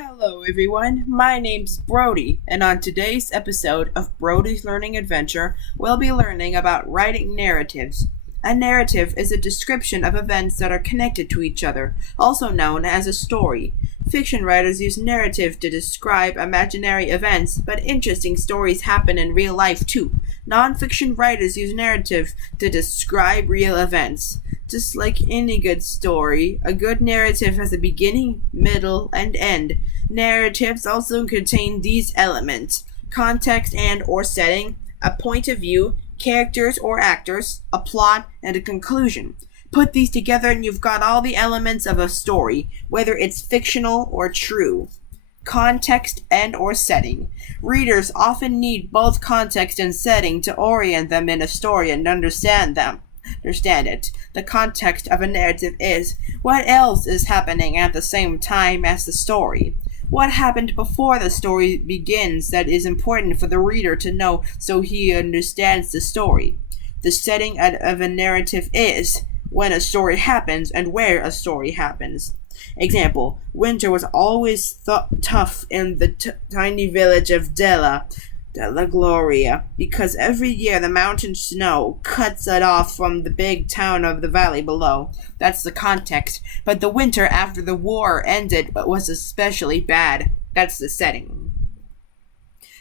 Hello everyone, my name's Brody, and on today's episode of Brody's Learning Adventure, we'll be learning about writing narratives. A narrative is a description of events that are connected to each other, also known as a story. Fiction writers use narrative to describe imaginary events, but interesting stories happen in real life too. Non-fiction writers use narrative to describe real events. Just like any good story, a good narrative has a beginning, middle, and end. Narratives also contain these elements: context and or setting, a point of view, characters or actors, a plot, and a conclusion. Put these together and you've got all the elements of a story, whether it's fictional or true. Context and or setting. Readers often need both context and setting to orient them in a story and understand it. The context of a narrative is what else is happening at the same time as the story. What happened before the story begins that is important for the reader to know so he understands the story. The setting of a narrative is when a story happens and where a story happens. Example: winter was always tough in the tiny village of Della Gloria, because every year the mountain snow cuts it off from the big town of the valley below. That's the context. But the winter after the war ended was especially bad. That's the setting.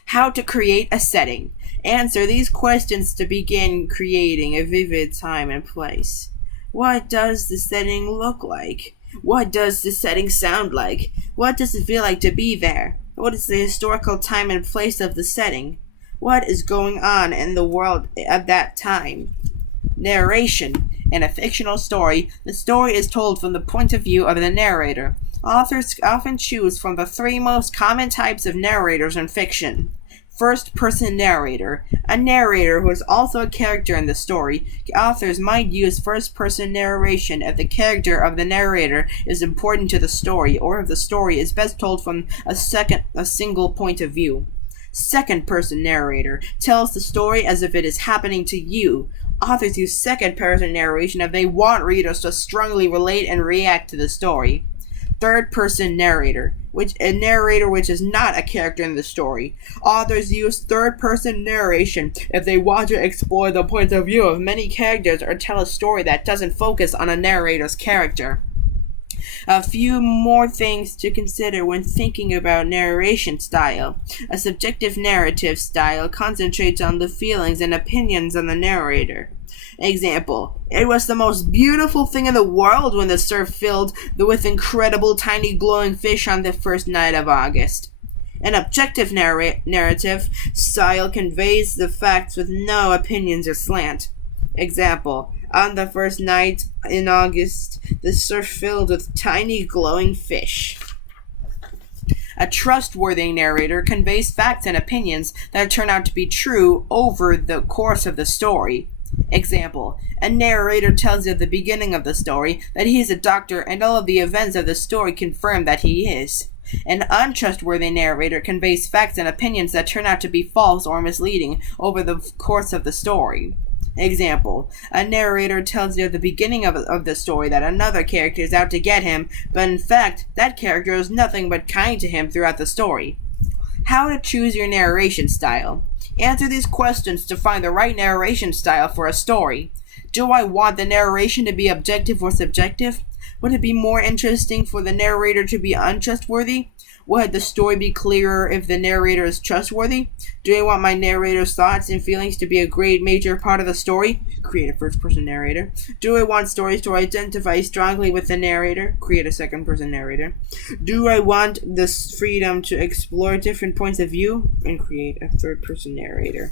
How to create a setting. Answer these questions to begin creating a vivid time and place. What does the setting look like? What does the setting sound like? What does it feel like to be there? What is the historical time and place of the setting? What is going on in the world at that time? Narration. In a fictional story, the story is told from the point of view of the narrator. Authors often choose from the three most common types of narrators in fiction. First-person narrator. A narrator who is also a character in the story. Authors might use first-person narration if the character of the narrator is important to the story, or if the story is best told from a single point of view. Second-person narrator tells the story as if it is happening to you. Authors use second-person narration if they want readers to strongly relate and react to the story. Third-person narrator, which is not a character in the story. Authors use third-person narration if they want to explore the point of view of many characters or tell a story that doesn't focus on a narrator's character. A few more things to consider when thinking about narration style. A subjective narrative style concentrates on the feelings and opinions of the narrator. Example: it was the most beautiful thing in the world when the surf filled with incredible tiny glowing fish on the first night of August. An objective narrative style conveys the facts with no opinions or slant. Example: on the first night in August, the surf filled with tiny glowing fish. A trustworthy narrator conveys facts and opinions that turn out to be true over the course of the story. Example: a narrator tells you at the beginning of the story that he is a doctor, and all of the events of the story confirm that he is. An untrustworthy narrator conveys facts and opinions that turn out to be false or misleading over the course of the story. Example: a narrator tells you at the beginning of the story that another character is out to get him, but in fact, that character is nothing but kind to him throughout the story. How to choose your narration style. Answer these questions to find the right narration style for a story. Do I want the narration to be objective or subjective? Would it be more interesting for the narrator to be untrustworthy? Would the story be clearer if the narrator is trustworthy? Do I want my narrator's thoughts and feelings to be a great major part of the story? Create a first-person narrator. Do I want stories to identify strongly with the narrator? Create a second-person narrator. Do I want this freedom to explore different points of view? And create a third-person narrator.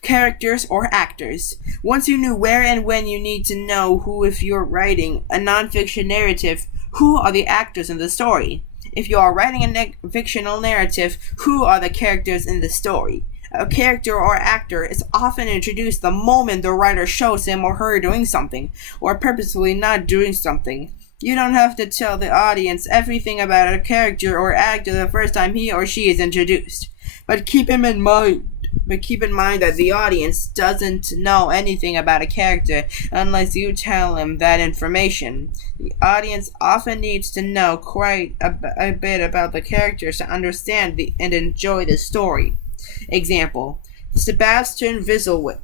Characters or actors. Once you knew where and when you need to know who, if you're writing a non-fiction narrative, who are the actors in the story? If you are writing a fictional narrative, who are the characters in the story? A character or actor is often introduced the moment the writer shows him or her doing something, or purposefully not doing something. You don't have to tell the audience everything about a character or actor the first time he or she is introduced, but keep him in mind But keep in mind that the audience doesn't know anything about a character unless you tell them that information. The audience often needs to know quite a bit about the characters to understand and enjoy the story. Example: Sebastian Fizzlethwaite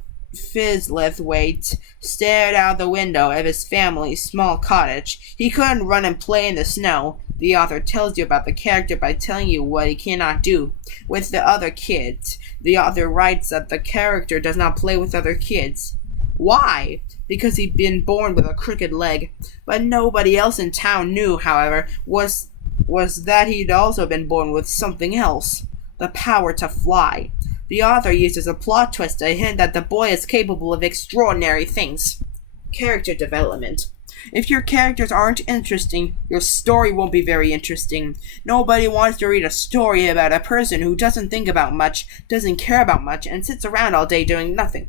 stared out the window of his family's small cottage. He couldn't run and play in the snow. The author tells you about the character by telling you what he cannot do with the other kids. The author writes that the character does not play with other kids. Why? Because he'd been born with a crooked leg. But nobody else in town knew, however, was that he'd also been born with something else: the power to fly. The author uses a plot twist to hint that the boy is capable of extraordinary things. Character development. If your characters aren't interesting, your story won't be very interesting. Nobody wants to read a story about a person who doesn't think about much, doesn't care about much, and sits around all day doing nothing.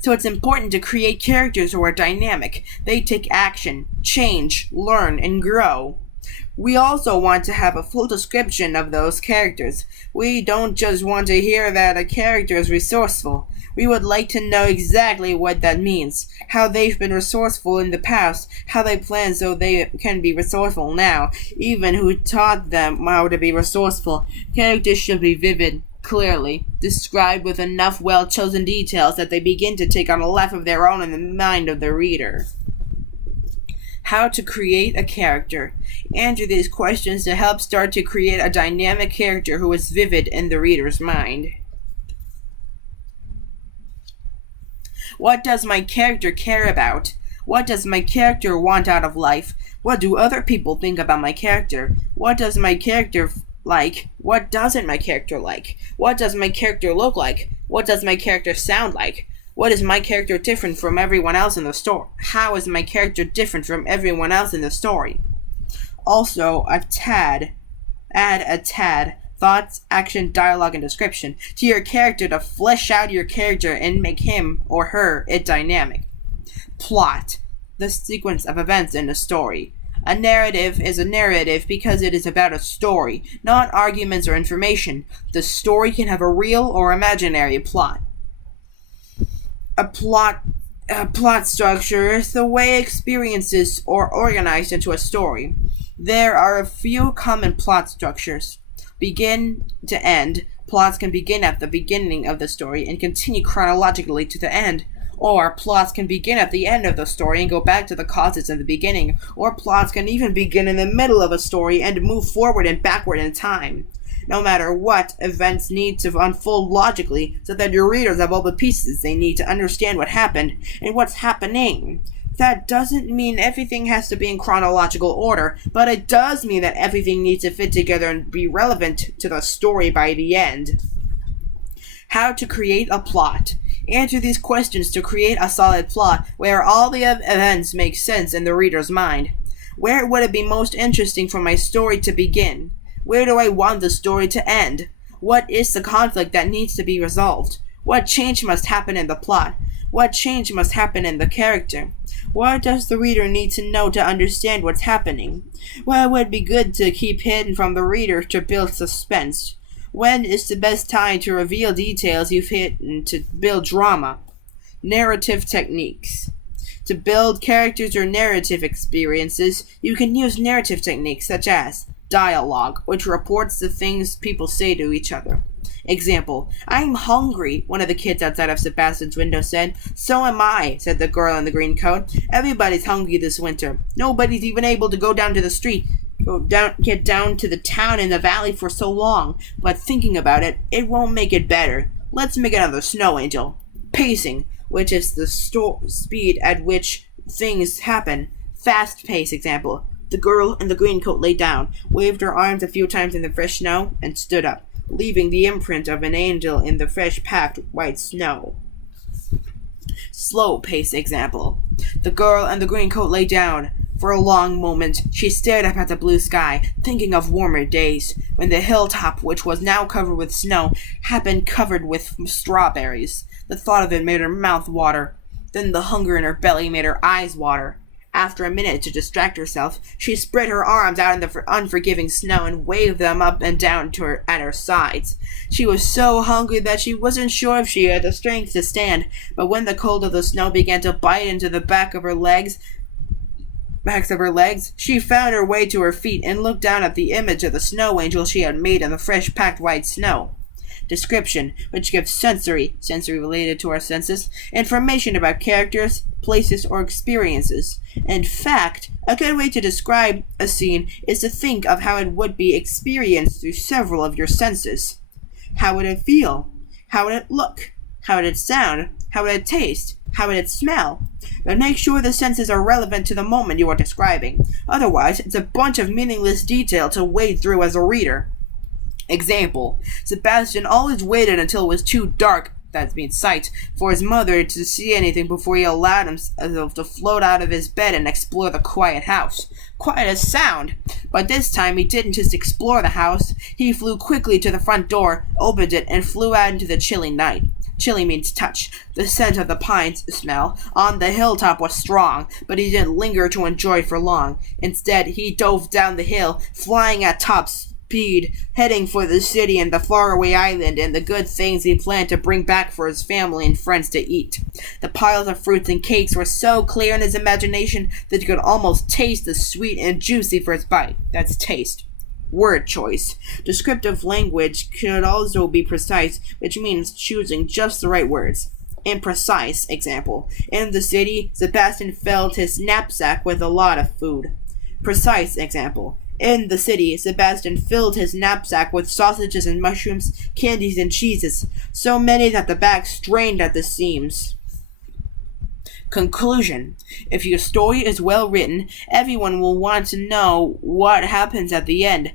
So it's important to create characters who are dynamic. They take action, change, learn, and grow. We also want to have a full description of those characters. We don't just want to hear that a character is resourceful. We would like to know exactly what that means, how they've been resourceful in the past, how they plan so they can be resourceful now, even who taught them how to be resourceful. Characters should be vivid, clearly described with enough well-chosen details that they begin to take on a life of their own in the mind of the reader. How to create a character. Answer these questions to help start to create a dynamic character who is vivid in the reader's mind. What does my character care about? What does my character want out of life? What do other people think about my character? What does my character like? What doesn't my character like? What does my character look like? What does my character sound like? What is my character different from everyone else in the story? How is my character different from everyone else in the story? Also, add a tad, thoughts, action, dialogue, and description to your character to flesh out your character and make him or her it dynamic. Plot, the sequence of events in a story. A narrative is a narrative because it is about a story, not arguments or information. The story can have a real or imaginary plot. A plot structure is the way experiences are organized into a story. There are a few common plot structures. Begin to end. Plots can begin at the beginning of the story and continue chronologically to the end. Or plots can begin at the end of the story and go back to the causes in the beginning. Or plots can even begin in the middle of a story and move forward and backward in time. No matter what, events need to unfold logically so that your readers have all the pieces they need to understand what happened and what's happening. That doesn't mean everything has to be in chronological order, but it does mean that everything needs to fit together and be relevant to the story by the end. How to create a plot. Answer these questions to create a solid plot where all the events make sense in the reader's mind. Where would it be most interesting for my story to begin? Where do I want the story to end? What is the conflict that needs to be resolved? What change must happen in the plot? What change must happen in the character? What does the reader need to know to understand what's happening? What would be good to keep hidden from the reader to build suspense? When is the best time to reveal details you've hidden to build drama? Narrative techniques. To build characters or narrative experiences, you can use narrative techniques such as dialogue, which reports the things people say to each other. Example: "I'm hungry," one of the kids outside of Sebastian's window said. "So am I," said the girl in the green coat. "Everybody's hungry this winter. Nobody's even able to get down to the town in the valley for so long. But thinking about it, it won't make it better. Let's make another snow angel." Pacing, which is the speed at which things happen. Fast pace example: the girl in the green coat lay down, waved her arms a few times in the fresh snow, and stood up, leaving the imprint of an angel in the fresh packed white snow. Slow pace example: the girl in the green coat lay down. For a long moment, she stared up at the blue sky, thinking of warmer days, when the hilltop, which was now covered with snow, had been covered with strawberries. The thought of it made her mouth water. Then the hunger in her belly made her eyes water. After a minute to distract herself, she spread her arms out in the unforgiving snow and waved them up and down to her at her sides. She was so hungry that she wasn't sure if she had the strength to stand, but when the cold of the snow began to bite into the backs of her legs, she found her way to her feet and looked down at the image of the snow angel she had made in the fresh packed white snow. Description, which gives sensory related to our senses, information about characters, places, or experiences. In fact, a good way to describe a scene is to think of how it would be experienced through several of your senses. How would it feel? How would it look? How would it sound? How would it taste? How would it smell? But make sure the senses are relevant to the moment you are describing. Otherwise, it's a bunch of meaningless detail to wade through as a reader. Example, Sebastian always waited until it was too dark, that means sight, for his mother to see anything before he allowed himself to float out of his bed and explore the quiet house. Quiet as sound. But this time he didn't just explore the house, he flew quickly to the front door, opened it, and flew out into the chilly night. Chilly means touch. The scent of the pines smell on the hilltop was strong, but he didn't linger to enjoy it for long. Instead, he dove down the hill, flying at top speed, heading for the city and the faraway island and the good things he planned to bring back for his family and friends to eat. The piles of fruits and cakes were so clear in his imagination that he could almost taste the sweet and juicy first bite. That's taste. Word choice. Descriptive language could also be precise, which means choosing just the right words. Imprecise example. In the city, Sebastian filled his knapsack with a lot of food. Precise example. In the city, Sebastian filled his knapsack with sausages and mushrooms, candies and cheeses, so many that the bag strained at the seams. Conclusion. If your story is well written, everyone will want to know what happens at the end.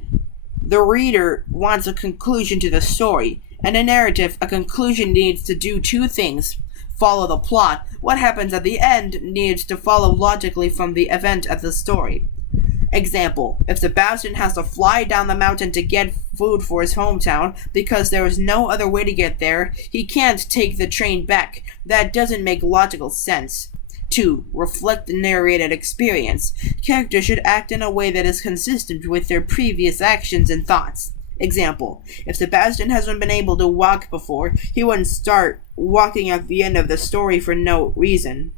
The reader wants a conclusion to the story. In a narrative, a conclusion needs to do two things. Follow the plot. What happens at the end needs to follow logically from the event of the story. Example, if Sebastian has to fly down the mountain to get food for his hometown because there is no other way to get there, he can't take the train back. That doesn't make logical sense. 2. Reflect the narrated experience. Characters should act in a way that is consistent with their previous actions and thoughts. Example, if Sebastian hasn't been able to walk before, he wouldn't start walking at the end of the story for no reason.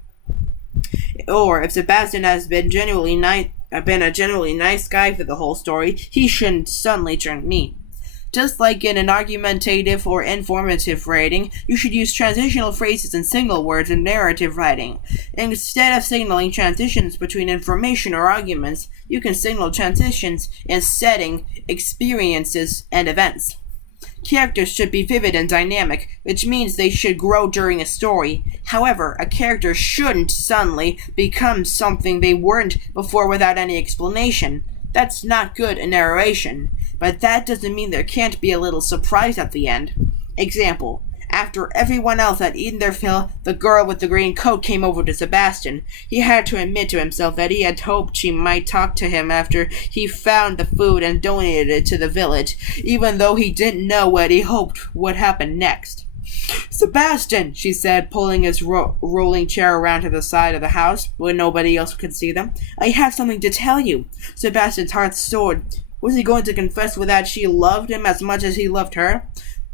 Or, if Sebastian has been a generally nice guy for the whole story, he shouldn't suddenly turn mean. Just like in an argumentative or informative writing, you should use transitional phrases and signal words in narrative writing. Instead of signaling transitions between information or arguments, you can signal transitions in setting, experiences, and events. Characters should be vivid and dynamic, which means they should grow during a story. However, a character shouldn't suddenly become something they weren't before without any explanation. That's not good in narration. But that doesn't mean there can't be a little surprise at the end. Example, after everyone else had eaten their fill, the girl with the green coat came over to Sebastian. He had to admit to himself that he had hoped she might talk to him after he found the food and donated it to the village, even though he didn't know what he hoped would happen next. Sebastian, she said, pulling his rolling chair around to the side of the house where nobody else could see them. I have something to tell you. Sebastian's heart soared. Was he going to confess that she loved him as much as he loved her?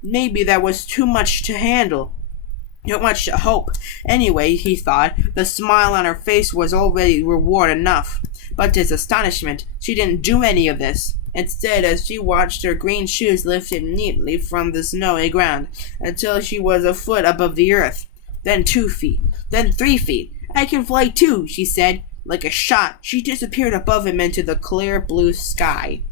Maybe that was too much to handle. Too much to hope. Anyway, he thought, the smile on her face was already reward enough. But to his astonishment, she didn't do any of this. Instead, as she watched her green shoes lifted neatly from the snowy ground, until she was a foot above the earth. Then 2 feet. Then 3 feet. I can fly too, she said. Like a shot, she disappeared above him into the clear blue sky.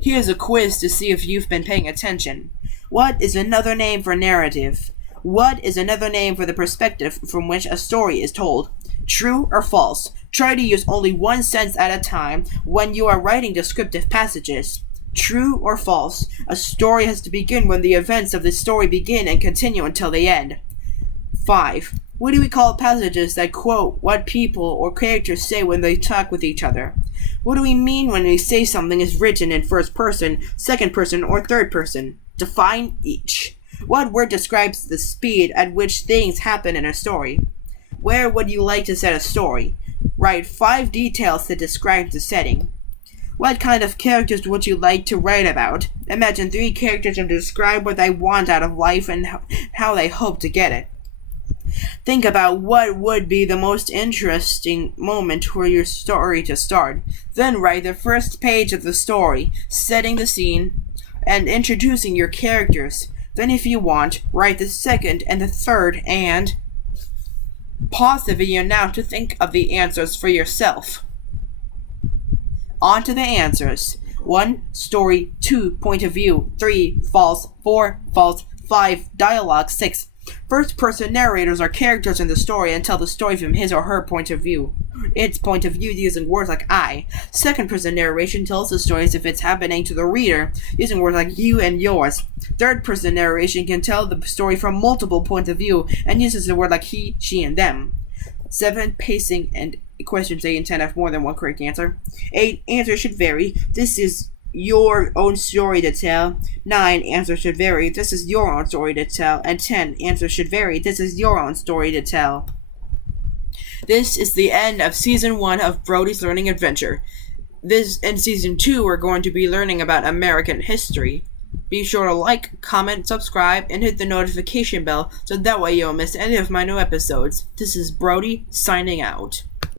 Here's a quiz to see if you've been paying attention. What is another name for narrative? What is another name for the perspective from which a story is told? True or false? Try to use only one sense at a time when you are writing descriptive passages. True or false? A story has to begin when the events of the story begin and continue until they end. 5. What do we call passages that quote what people or characters say when they talk with each other? What do we mean when we say something is written in first person, second person, or third person? Define each. What word describes the speed at which things happen in a story? Where would you like to set a story? Write 5 details that describe the setting. What kind of characters would you like to write about? Imagine 3 characters and describe what they want out of life and how they hope to get it. Think about what would be the most interesting moment for your story to start. Then write the first page of the story, setting the scene and introducing your characters. Then if you want, write the second and the third and pause the video now to think of the answers for yourself. On to the answers. 1. Story. 2. Point of view. 3. False. 4. False. 5. Dialogue. 6. First-person narrators are characters in the story and tell the story from his or her point of view. Its point of view using words like I. Second-person narration tells the story as if it's happening to the reader, using words like you and yours. Third-person narration can tell the story from multiple points of view and uses the word like he, she, and them. 7. Pacing and questions 8 and 10 have more than one correct answer. 8. Answers should vary. This is your own story to tell. 9. Answers should vary. This is your own story to tell. And 10. Answers should vary. This is your own story to tell. This is the end of Season 1 of Brody's Learning Adventure. In Season 2, we're going to be learning about American history. Be sure to like, comment, subscribe, and hit the notification bell so that way you don't miss any of my new episodes. This is Brody signing out.